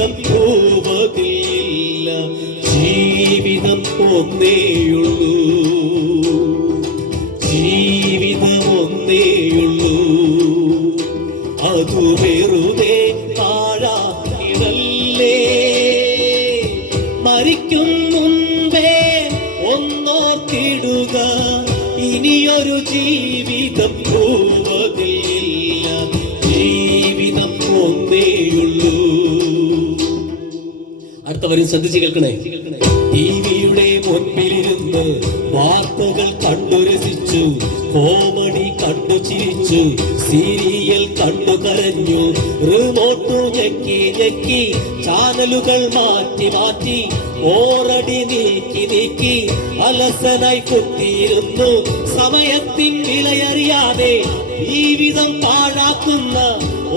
ജീവിതം ഭൂപതിയില്ല ജീവിതം ഒന്നേയുള്ളൂ. ജീവിതം ഒന്നേയുള്ളൂ. അതു വെറുതെ താഴാക്കിടല്ലേ മരിക്കും മുമ്പേ ഒന്നോർത്തിടുക. ഇനിയൊരു ജീവിതം അടുത്തവരും ശ്രദ്ധിച്ച് കേൾക്കണേ. ടിവിയുടെ മുൻപിലിരുന്ന് വാർത്തകൾ കണ്ടു രസിച്ചു കോമഡി കണ്ടു ചിരിച്ചു സീരിയൽ കണ്ടു കരഞ്ഞു റിമോട്ട് ഞെക്കി ഞെക്കി ചാനലുകൾ മാറ്റി മാറ്റി ഓറടി നീക്കി നീക്കി അലസനായി കുത്തിയിരുന്നു. സമയത്തിൻ വിലയറിയാതെ ജീവിതം പാഴാക്കുന്ന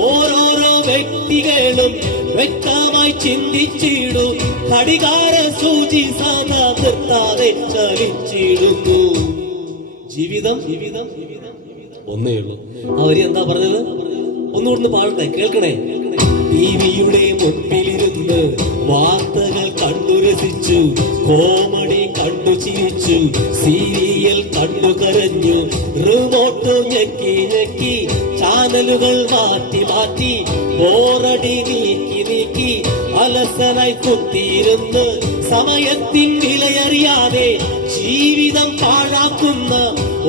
ഓരോരോ വ്യക്തികളും വ്യക്തമായി ചിന്തിച്ചിടൂ. കടികാര സൂചി സാധാ നിർത്താതെ ചലിച്ചിടുന്നു. ജീവിതം ജീവിതം ഒന്നേ ഉള്ളൂ. അവർ എന്താ പറഞ്ഞത്? ഒന്നുകൂടെ പാടട്ടെ കേൾക്കണേ? ടിവിയുടെ മുൻപിലിരുന്ന് വാർത്തകൾ കണ്ടു രസിച്ചു കോമഡി കണ്ടു ചിരിച്ചു സീരിയൽ കണ്ടു കരഞ്ഞു റിമോട്ട് ഞെക്കി ഞെക്കി ചാനലുകൾ മാറ്റി മാറ്റി ബോറടി നീക്കി നീക്കി അലസനായി കുത്തിയിരുന്ന് സമയത്തിൻ വിലയറിയാതെ ജീവിതം പാഴാക്കുന്ന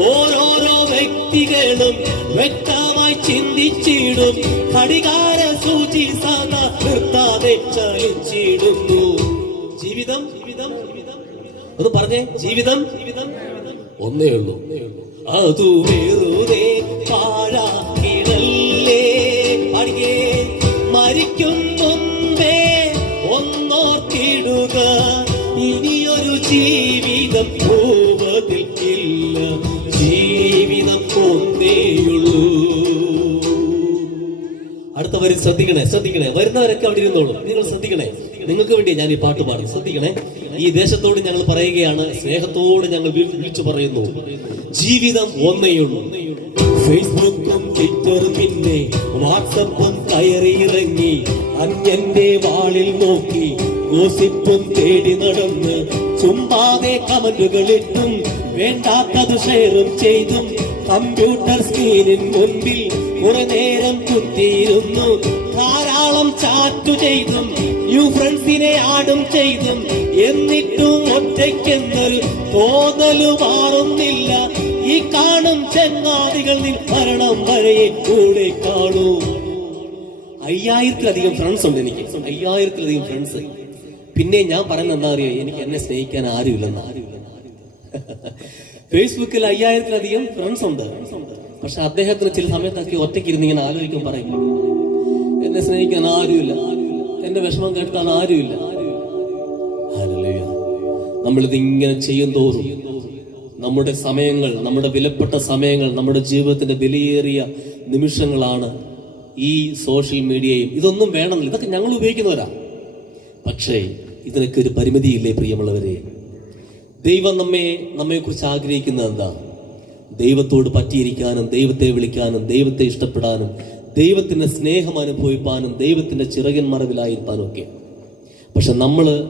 ഓരോരോ വ്യക്തികളും വ്യക്തമായി ചിന്തിച്ചിടും. ഘടികാര സൂചി സദാ നിർത്താതെ ചലിച്ചിടുന്നു. ജീവിതം ജീവിതം ഒന്ന് പറഞ്ഞേ ജീവിതം ജീവിതം. ഒന്നേ ഉള്ളൂ. ഒന്നേ ഉള്ളൂ അതു വെറുതെ പാഴാക്കി മരിക്കും മുമ്പേ ഒന്നോർത്തിടുക. ഇനിയൊരു ജീവിതം പോവതിൽ ഇല്ല. ജീവിതം ഒന്നേയുള്ളൂ അടുത്തവരും ശ്രദ്ധിക്കണേ ശ്രദ്ധിക്കണേ. വരുന്നവരൊക്കെ അവിടെ ഇരുന്നോളൂ. നിങ്ങൾ ശ്രദ്ധിക്കണേ. നിങ്ങൾക്ക് വേണ്ടി ഞാൻ ഈ പാട്ട് പാടും. ശ്രദ്ധിക്കണേ. ഈ ദേശത്തോട് ഞങ്ങൾ പറയുകയാണ് സ്നേഹത്തോട് ഞങ്ങൾ വിളിച്ചു പറയുന്നു. ജീവിതം ഒന്നേയുള്ളൂ ഫേസ്ബുക്കും ട്വിറ്ററും പിന്നെ വാട്സപ്പും കയറിയിറങ്ങി അന്യന്റെ വാളിൽ നോക്കി. ഗോസിപ്പും തേടി നടന്ന് ചുമ്പാതെ കമന്റുകളിട്ടും വേണ്ടാത്തത് ഷെയറും ചെയ്തും. കമ്പ്യൂട്ടർ സ്ക്രീനിൻ മുൻപിൽ കുറെ നേരം കുത്തിയിരുന്നു. ധാരാളം ചാറ്റു ചെയ്തും. ന്യൂ ഫ്രണ്ട്സിനെ ആടും ചെയ്തും. എന്നിട്ടും ഒറ്റയ്ക്കെന്നൊരു തോന്നലു മാറുന്നില്ല. ഈ കാണും ചെങ്ങാതികൾ നിൻ ഭരണം വരെയെ കൂടെ കാണൂ. അയ്യായിരത്തിലധികം ഫ്രണ്ട്സ് ഉണ്ട് എനിക്ക്. അയ്യായിരത്തിലധികം ഫ്രണ്ട്സ് പിന്നെ ഞാൻ പറയുന്നത് എന്താ അറിയോ? എനിക്ക് എന്നെ സ്നേഹിക്കാൻ ആരുമില്ലെന്ന്. ഫേസ്ബുക്കിൽ അയ്യായിരത്തിലധികം ഫ്രണ്ട്സ് ഉണ്ട്. പക്ഷെ അദ്ദേഹത്തിന് ചില സമയത്തൊക്കെ ഒറ്റയ്ക്ക് ഇരുന്ന് ഇങ്ങനെ ആലോചിക്കും പറയും. എന്നെ സ്നേഹിക്കാൻ ആരുമില്ല. എന്റെ വിഷമം കേട്ടാൽ ആരുമില്ല. നമ്മളിത് ഇങ്ങനെ ചെയ്യും തോറും. നമ്മുടെ സമയങ്ങൾ നമ്മുടെ വിലപ്പെട്ട സമയങ്ങൾ നമ്മുടെ ജീവിതത്തിന്റെ വിലയേറിയ നിമിഷങ്ങളാണ് ഈ സോഷ്യൽ മീഡിയയും. ഇതൊന്നും വേണമെന്നില്ല. ഇതൊക്കെ ഞങ്ങൾ ഉപയോഗിക്കുന്നവരാ. പക്ഷേ ഇതിനൊക്കെ ഒരു പരിമിതിയില്ലേ പ്രിയമുള്ളവരെ? ദൈവം നമ്മെ നമ്മെക്കുറിച്ച് ആഗ്രഹിക്കുന്നത് എന്താ? ദൈവത്തോട് പറ്റിയിരിക്കാനും ദൈവത്തെ വിളിക്കാനും ദൈവത്തെ ഇഷ്ടപ്പെടാനും ദൈവത്തിന്റെ സ്നേഹം അനുഭവിപ്പാനും ദൈവത്തിന്റെ ചിറകൻ മറവിലായിരിക്കാനും ഒക്കെ. പക്ഷെ നമ്മൾ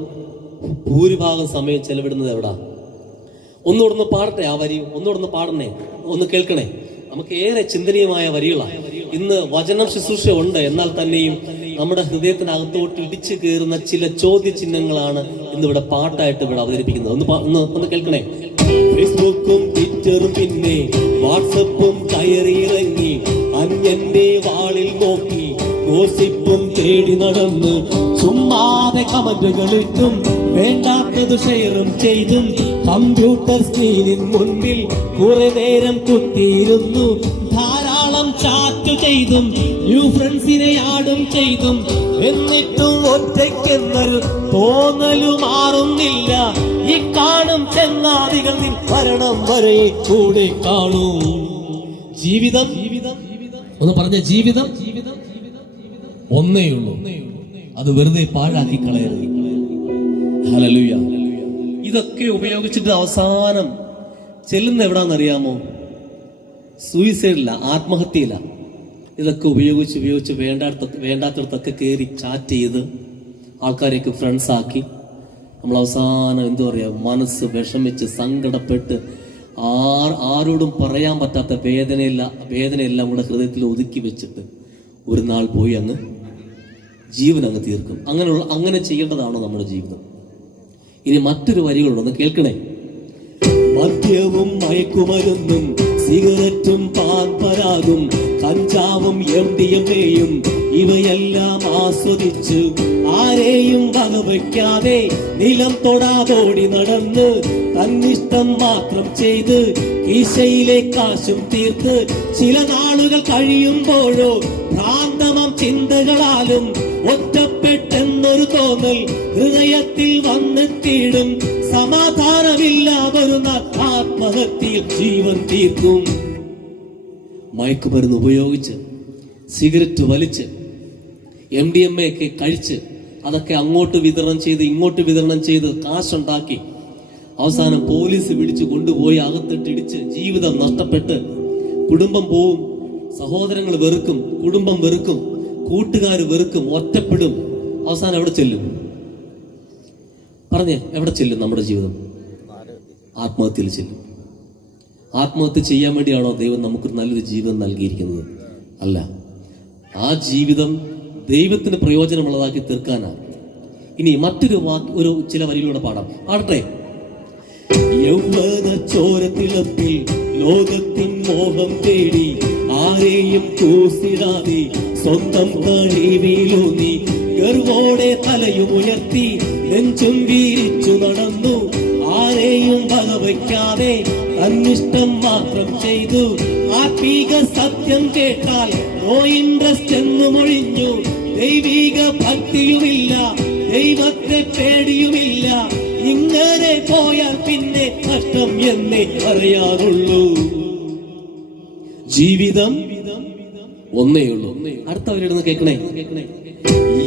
ഭൂരിഭാഗം സമയം ചെലവിടുന്നത് എവിടാ? ഒന്നുകൂടെ പാടട്ടെ ആ വരി ഒന്നുകൂടെ പാടണേ ഒന്ന് കേൾക്കണേ. നമുക്ക് ഏറെ ചിന്തനീയമായ വരികളാണ്. ഇന്ന് വചനം ശുശ്രൂഷ ഉണ്ട് എന്നാൽ തന്നെയും നമ്മുടെ ഹൃദയത്തിനകത്തോട്ട് ഇടിച്ചു കയറുന്ന ചില ചോദ്യചിഹ്നങ്ങളാണ് ഇന്നിവിടെ പാട്ടായിട്ട് ഇവിടെ അവതരിപ്പിക്കുന്നത്. ഒന്ന് ഒന്ന് ഒന്ന് കേൾക്കണേ. ഫേസ്ബുക്കും ട്വിറ്ററും പിന്നെ വാട്സപ്പും കയറിയിറങ്ങി അന്യന്റെ വാളിൽ നോക്കി ഗോസിപ്പും തേടി നടന്ന് ചുമ്മാതെ കമന്റുകളിട്ടും വേണ്ടാത്തത് ഷെയറും ചെയ്തും കമ്പ്യൂട്ടർ സ്ക്രീനിൻ മുൻപിൽ കുറെ നേരം കുത്തിയിരുന്നു. ധാരാളം ചാറ്റ് ചെയ്തും ന്യൂ ഫ്രണ്ട്സിനെ ആടും ചെയ്തും. എന്നിട്ടും ഒറ്റയ്ക്കെന്നൊരു തോന്നലു മാറുന്നില്ല. ഈ കാണും ചെങ്ങാതികൾ നിൻ മരണം വരെ കൂടെ കാണൂ. ജീവിതം ജീവിതം ഒന്ന് പറഞ്ഞ ജീവിതം ജീവിതം ഒന്നേ ഉള്ളൂ. അത് വെറുതെ പാഴാക്കി കളയരുത്. ഇതൊക്കെ ഉപയോഗിച്ചിട്ട് അവസാനം ചെല്ലുന്ന എവിടാന്നറിയാമോ? സൂയിസൈഡില്ല ആത്മഹത്യയില്ല ഇതൊക്കെ ഉപയോഗിച്ച് ഉപയോഗിച്ച് വേണ്ടാത്ത വേണ്ടാത്തടത്തൊക്കെ കയറി ചാറ്റ് ചെയ്ത് ആൾക്കാരെയൊക്കെ ഫ്രണ്ട്സ് ആക്കി. നമ്മൾ അവസാനം എന്താ പറയുക മനസ്സ് വിഷമിച്ച് സങ്കടപ്പെട്ട് ആർ ആരോടും പറയാൻ പറ്റാത്ത വേദനയില്ല വേദനയെല്ലാം കൂടെ ഹൃദയത്തിൽ ഒതുക്കി വെച്ചിട്ട് ഒരു നാൾ പോയി അങ്ങ് ജീവൻ അങ്ങ് തീർക്കും. അങ്ങനെയുള്ള അങ്ങനെ ചെയ്യേണ്ടതാണോ നമ്മുടെ ജീവിതം. ഇനി മറ്റൊരു വരികളുണ്ടെന്ന് കേൾക്കണേ. മദ്യവും മയക്കുമരുന്നും സിഗരറ്റും പാൻ പരാഗും കഞ്ചാവും എം ഡി എം ഇവയെല്ലാം ആസ്വദിച്ച് ആരെയും വകവയ്ക്കാതെ നിലം തൊടാതോടി നടന്ന് തന്നിഷ്ടം മാത്രം ചെയ്ത് ഈശയിലെ കാശും തീർത്ത് ചില നാളുകൾ കഴിയുമ്പോഴോ ചിന്തകളാലും ഒറ്റപ്പെട്ടെന്നൊരു തോന്നൽ ഹൃദയത്തിൽ വന്നെത്തിയിടും. സമാധാനമില്ലാതൊരു ആത്മഹത്യയിൽ ജീവൻ തീർക്കും. മയക്കുമരുന്ന് ഉപയോഗിച്ച് സിഗരറ്റ് വലിച്ച് എം ഡി എം എ ഒക്കെ കഴിച്ച് അതൊക്കെ അങ്ങോട്ട് വിതരണം ചെയ്ത് ഇങ്ങോട്ട് വിതരണം ചെയ്ത് കാശുണ്ടാക്കി അവസാനം പോലീസ് പിടിച്ച് കൊണ്ടുപോയി അകത്തിട്ടിടിച്ച് ജീവിതം നഷ്ടപ്പെട്ട് കുടുംബം പോവും സഹോദരങ്ങൾ വെറുക്കും കുടുംബം വെറുക്കും. കൂട്ടുകാർ വെറുക്കും ഒറ്റപ്പെടും. അവസാനം എവിടെ ചെല്ലും? പറഞ്ഞേ എവിടെ ചെല്ലും നമ്മുടെ ജീവിതം? ആത്മഹത്യയിൽ ചെല്ലും. ആത്മഹത്യ ചെയ്യാൻ വേണ്ടിയാണോ ദൈവം നമുക്ക് നല്ലൊരു ജീവിതം നൽകിയിരിക്കുന്നത്? അല്ല. ആ ജീവിതം ദൈവത്തിന് പ്രയോജനമുള്ളതാക്കി തീർക്കാനാണ്. ഇനി മറ്റൊരു വാക്ക് ഒരു ചില വരികളിലൂടെ പാടാം. പാടട്ടെ. യൗവന ചോരത്തിളപ്പിൽ ലോകത്തിൻ മോഹം തേടി ആരെയും കൂസിടാതെ സ്വന്തം കഴിവിലൂന്നി ഗർവോടെ തലയും ഉയർത്തി നെഞ്ചും വീരിച്ചു നടന്നു. ആരെയും വകവയ്ക്കാതെ തന്നിഷ്ടം മാത്രം ചെയ്തു. ആത്മീക സത്യം കേട്ടാൽ നോ ഇൻട്രസ്റ്റ് എന്ന് മൊഴിഞ്ഞു ദൈവിക ഭക്തിയുമില്ല ദൈവത്തെ പേടിയുമില്ല. ഇങ്ങനെ പോയാൽ പിന്നെ കഷ്ടം എന്നേ പറയാറുള്ളൂ ജീവിതം ഒന്നേ ഉള്ളൂ അടുത്തവരിടുന്ന് കേൾക്കണേ.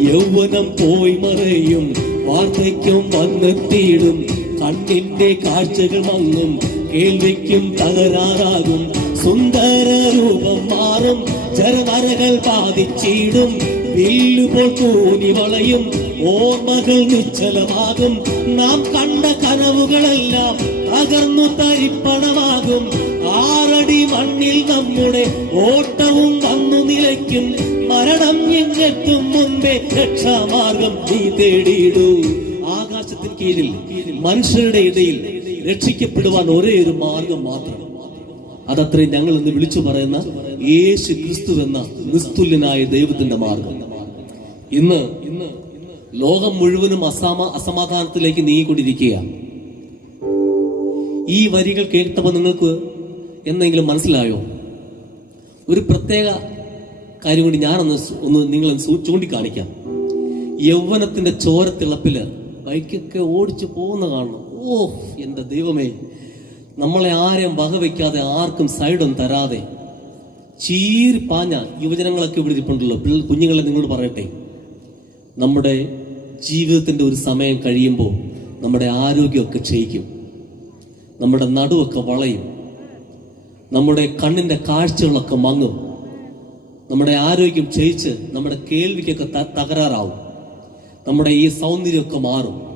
യൗവനം പോയി മറയും വാർദ്ധക്യം വന്നെത്തിയിടും കണ്ണിന്റെ കാഴ്ചകൾ മങ്ങും കേൾവിക്കും തകരാറാകും സുന്ദര രൂപം മാറും ചെറുമരകൾ ബാധിച്ചിടും വില്ലുപോൾ കൂനി വളയും ഓർമ്മകൾ നിശ്ചലമാകും. നാം കണ്ട കനവുകളെല്ലാം തകർന്നു തരിപ്പണമാകും. ആറടി മണ്ണിൽ നമ്മുടെ ഓട്ടവും വന്നു നിലയ്ക്കും. മരണം എങ്ങെത്തും മുമ്പേ രക്ഷാമാർഗം നീ തേടിയിടൂ. ആകാശത്തിന് കീഴിൽ മനുഷ്യരുടെ ഇടയിൽ രക്ഷിക്കപ്പെടുവാൻ ഒരേ ഒരു മാർഗം മാത്രം. അതത്രയും ഞങ്ങൾ ഇന്ന് വിളിച്ചു പറയുന്ന യേശു ക്രിസ്തു എന്ന നിസ്തുല്യനായ ദൈവത്തിന്റെ മാർഗം. ഇന്ന് ഇന്ന് ലോകം മുഴുവനും അസമാ അസമാധാനത്തിലേക്ക് നീങ്ങിക്കൊണ്ടിരിക്കുക ഈ വരികൾ കേട്ടപ്പോൾ നിങ്ങൾക്ക് എന്തെങ്കിലും മനസ്സിലായോ? ഒരു പ്രത്യേക കാര്യം കൂടി ഞാനൊന്ന് ഒന്ന് നിങ്ങളെ ചൂണ്ടിക്കാണിക്കാം. യൗവനത്തിന്റെ ചോരത്തിളപ്പിൽ ബൈക്കൊക്കെ ഓടിച്ചു പോകുന്ന കാണണം. ഓ എന്റെ ദൈവമേ. നമ്മളെ ആരെയും വകവയ്ക്കാതെ ആർക്കും സൈഡും തരാതെ ചീരി പാഞ്ഞ യുവജനങ്ങളൊക്കെ ഇവിടെ ഇരിപ്പുണ്ടല്ലോ. കുഞ്ഞുങ്ങളെ നിങ്ങളോട് പറയട്ടെ. നമ്മുടെ ജീവിതത്തിന്റെ ഒരു സമയം കഴിയുമ്പോൾ നമ്മുടെ ആരോഗ്യമൊക്കെ ക്ഷയിക്കും. നമ്മുടെ നടുവൊക്കെ വളയും. നമ്മുടെ കണ്ണിന്റെ കാഴ്ചകളൊക്കെ മങ്ങും. നമ്മുടെ ആരോഗ്യം ക്ഷയിച്ച് നമ്മുടെ കേൾവിക്കൊക്കെ തകരാറാവും. നമ്മുടെ ഈ സൗന്ദര്യമൊക്കെ മാറും.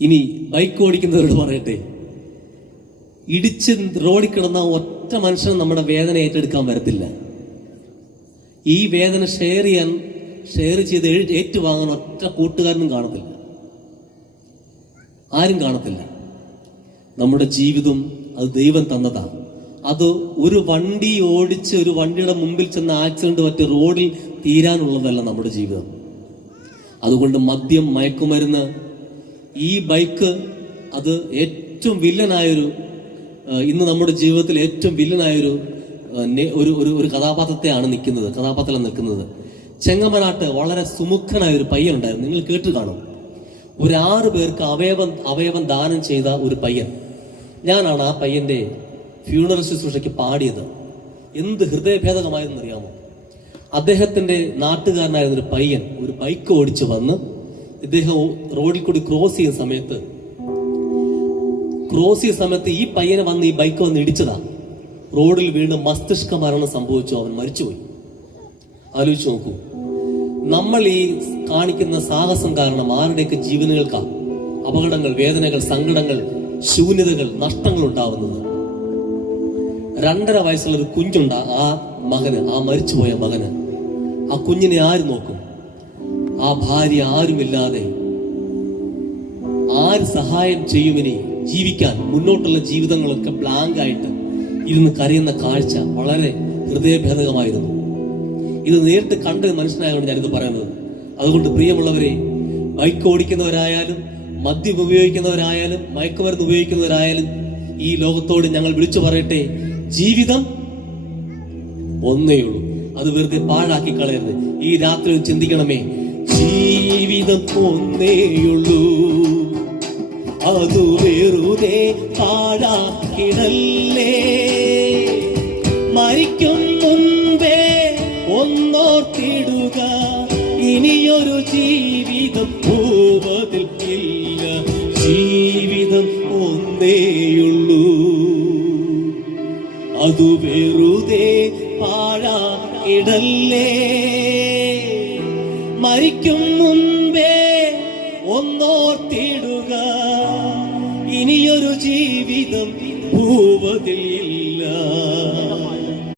ഇനി ബൈക്ക് ഓടിക്കുന്നവരോട് പറയട്ടെ. ഇടിച്ച് റോഡിൽ കിടന്ന ഒറ്റ മനുഷ്യനും നമ്മുടെ വേദന ഏറ്റെടുക്കാൻ വരത്തില്ല. ഈ വേദന ഷെയർ ചെയ്യാൻ ഷെയർ ചെയ്ത് ഏറ്റുവാങ്ങാൻ ഒറ്റ കൂട്ടുകാരനും കാണത്തില്ല. ആരും കാണത്തില്ല. നമ്മുടെ ജീവിതം അത് ദൈവം തന്നതാണ്. അത് ഒരു വണ്ടി ഓടിച്ച് ഒരു വണ്ടിയുടെ മുമ്പിൽ ചെന്ന ആക്സിഡന്റ് പറ്റി റോഡിൽ തീരാനുള്ളതല്ല നമ്മുടെ ജീവിതം. അതുകൊണ്ട് മദ്യം മയക്കുമരുന്ന് ഈ ബൈക്ക് അത് ഏറ്റവും വില്ലനായൊരു ഇന്ന് നമ്മുടെ ജീവിതത്തിൽ ഏറ്റവും വില്ലനായൊരു ഒരു ഒരു ഒരു കഥാപാത്രത്തെയാണ് നിൽക്കുന്നത് കഥാപാത്രം നിൽക്കുന്നത്. ചെങ്ങമനാട്ട് വളരെ സുമുഖനായ ഒരു പയ്യൻ ഉണ്ടായിരുന്നു നിങ്ങൾ കേട്ട് കാണും. ഒരു ആറ് പേർക്ക് അവയവം അവയവം ദാനം ചെയ്ത ഒരു പയ്യൻ. ഞാനാണ് ആ പയ്യന്റെ ഫ്യൂണറൽ ശുശ്രൂഷയ്ക്ക് പാടിയത്. എന്ത് ഹൃദയഭേദകമായെന്ന് അറിയാമോ അദ്ദേഹത്തിന്റെ നാട്ടുകാരനായിരുന്നൊരു പയ്യൻ ഒരു ബൈക്ക് ഓടിച്ച് വന്ന് ഇദ്ദേഹം റോഡിൽ കൂടി ക്രോസ് ചെയ്യുന്ന സമയത്ത് ക്രോസ് ചെയ്യുന്ന സമയത്ത് ഈ പയ്യനെ വന്ന് ഈ ബൈക്ക് വന്ന് ഇടിച്ചതാ. റോഡിൽ വീണ് മസ്തിഷ്ക മരണം സംഭവിച്ചു. അവൻ മരിച്ചുപോയി. ആലോചിച്ച് നോക്കൂ. നമ്മൾ ഈ കാണിക്കുന്ന സാഹസം കാരണം ആരുടെയൊക്കെ ജീവനുകൾക്കാ? അപകടങ്ങൾ വേദനകൾ സങ്കടങ്ങൾ ശൂന്യതകൾ നഷ്ടങ്ങൾ ഉണ്ടാവുന്നത് രണ്ടര വയസ്സുള്ള ഒരു കുഞ്ഞുണ്ട് ആ മകന് ആ മരിച്ചുപോയ മകന്. ആ കുഞ്ഞിനെ ആര് നോക്കും? ആ ഭാര്യ ആരുമില്ലാതെ ആര് സഹായം ചെയ്യുമിനി ജീവിക്കാൻ? മുന്നോട്ടുള്ള ജീവിതങ്ങളൊക്കെ ബ്ലാങ്ക് ആയിട്ട് ഇരുന്ന് കരയുന്ന കാഴ്ച വളരെ ഹൃദയഭേദകമായിരുന്നു. ഇത് നേരിട്ട് കണ്ട് മനസ്സിലായതുകൊണ്ട് ഞാനിത് പറയുന്നത്. അതുകൊണ്ട് പ്രിയമുള്ളവരെ ബൈക്ക് ഓടിക്കുന്നവരായാലും മദ്യം ഉപയോഗിക്കുന്നവരായാലും മയക്കുമരുന്ന് ഉപയോഗിക്കുന്നവരായാലും ഈ ലോകത്തോട് ഞങ്ങൾ വിളിച്ചു പറയട്ടെ. ജീവിതം ഒന്നേയുള്ളൂ. അത് വെറുതെ പാഴാക്കി കളയരുത്. ഈ രാത്രി ചിന്തിക്കണമേ. ജീവിതം ഒന്നേയുള്ളൂ. അത് വെറുതെ പാഴാക്കിടല്ലേ. മരിക്കും മുൻപേ ഒന്നോർത്തിടുക. ഇനിയൊരു ജീവിതം ഭൂപതിൽ ഇല്ല. ഒന്നേയുള്ളൂ അതു വെറുതെ പാഴാ ഇടല്ലേ മരിക്കും